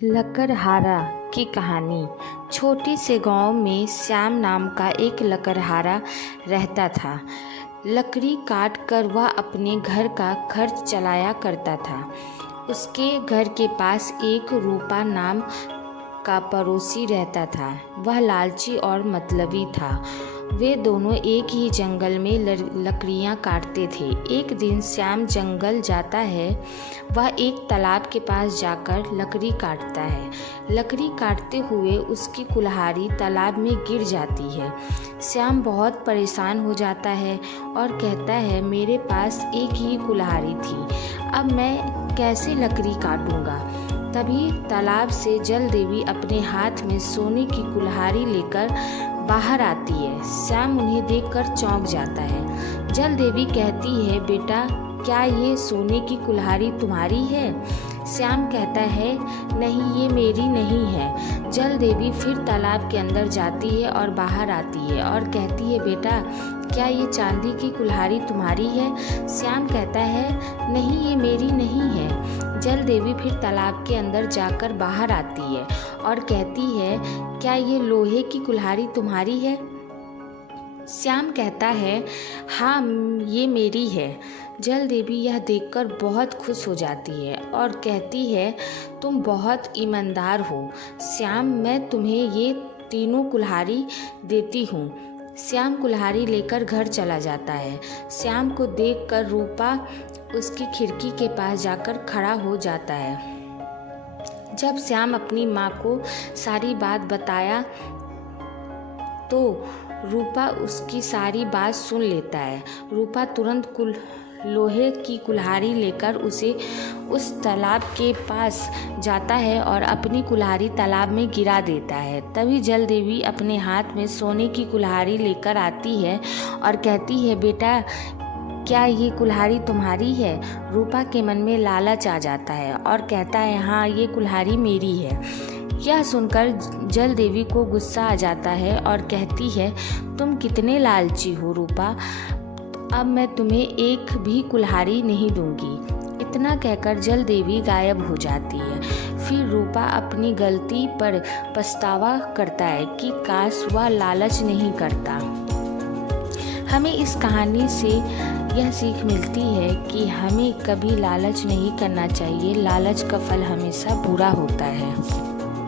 लकड़हारा की कहानी। छोटे से गांव में श्याम नाम का एक लकड़हारा रहता था। लकड़ी काट कर वह अपने घर का खर्च चलाया करता था। उसके घर के पास एक रूपा नाम का पड़ोसी रहता था। वह लालची और मतलबी था। वे दोनों एक ही जंगल में लकड़ियाँ काटते थे। एक दिन श्याम जंगल जाता है। वह एक तालाब के पास जाकर लकड़ी काटता है। लकड़ी काटते हुए उसकी कुल्हाड़ी तालाब में गिर जाती है। श्याम बहुत परेशान हो जाता है और कहता है, मेरे पास एक ही कुल्हाड़ी थी, अब मैं कैसे लकड़ी काटूंगा। तभी तालाब से जल देवी अपने हाथ में सोने की कुल्हाड़ी लेकर बाहर आती है। श्याम उन्हें देखकर चौंक जाता है। जल देवी कहती है, बेटा क्या ये सोने की कुल्हाड़ी तुम्हारी है? श्याम कहता है, नहीं, ये मेरी नहीं है। जल देवी फिर तालाब के अंदर जाती है और बाहर आती है और कहती है, बेटा क्या ये चांदी की कुल्हाड़ी तुम्हारी है? श्याम कहता है, नहीं, ये मेरी नहीं है। जल देवी फिर तालाब के अंदर जाकर बाहर आती है और कहती है, क्या ये लोहे की कुल्हाड़ी तुम्हारी है? श्याम कहता है, हाँ, ये मेरी है। जल देवी यह देखकर बहुत खुश हो जाती है और कहती है, तुम बहुत ईमानदार हो श्याम, मैं तुम्हें ये तीनों कुल्हाड़ी देती हूँ। श्याम कुल्हाड़ी लेकर घर चला जाता है। श्याम को देखकर रूपा उसकी खिड़की के पास जाकर खड़ा हो जाता है। जब श्याम अपनी माँ को सारी बात बताया तो रूपा उसकी सारी बात सुन लेता है। रूपा तुरंत लोहे की कुल्हाड़ी लेकर उस तालाब के पास जाता है और अपनी कुल्हाड़ी तालाब में गिरा देता है। तभी जल देवी अपने हाथ में सोने की कुल्हाड़ी लेकर आती है और कहती है, बेटा क्या ये कुल्हाड़ी तुम्हारी है? रूपा के मन में लालच आ जाता है और कहता है, हाँ, ये कुल्हाड़ी मेरी है। यह सुनकर जल देवी को गुस्सा आ जाता है और कहती है, तुम कितने लालची हो रूपा, अब मैं तुम्हें एक भी कुल्हाड़ी नहीं दूंगी। इतना कहकर जल देवी गायब हो जाती है। फिर रूपा अपनी गलती पर पछतावा करता है कि काश वह लालच नहीं करता। हमें इस कहानी से यह सीख मिलती है कि हमें कभी लालच नहीं करना चाहिए। लालच का फल हमेशा बुरा होता है।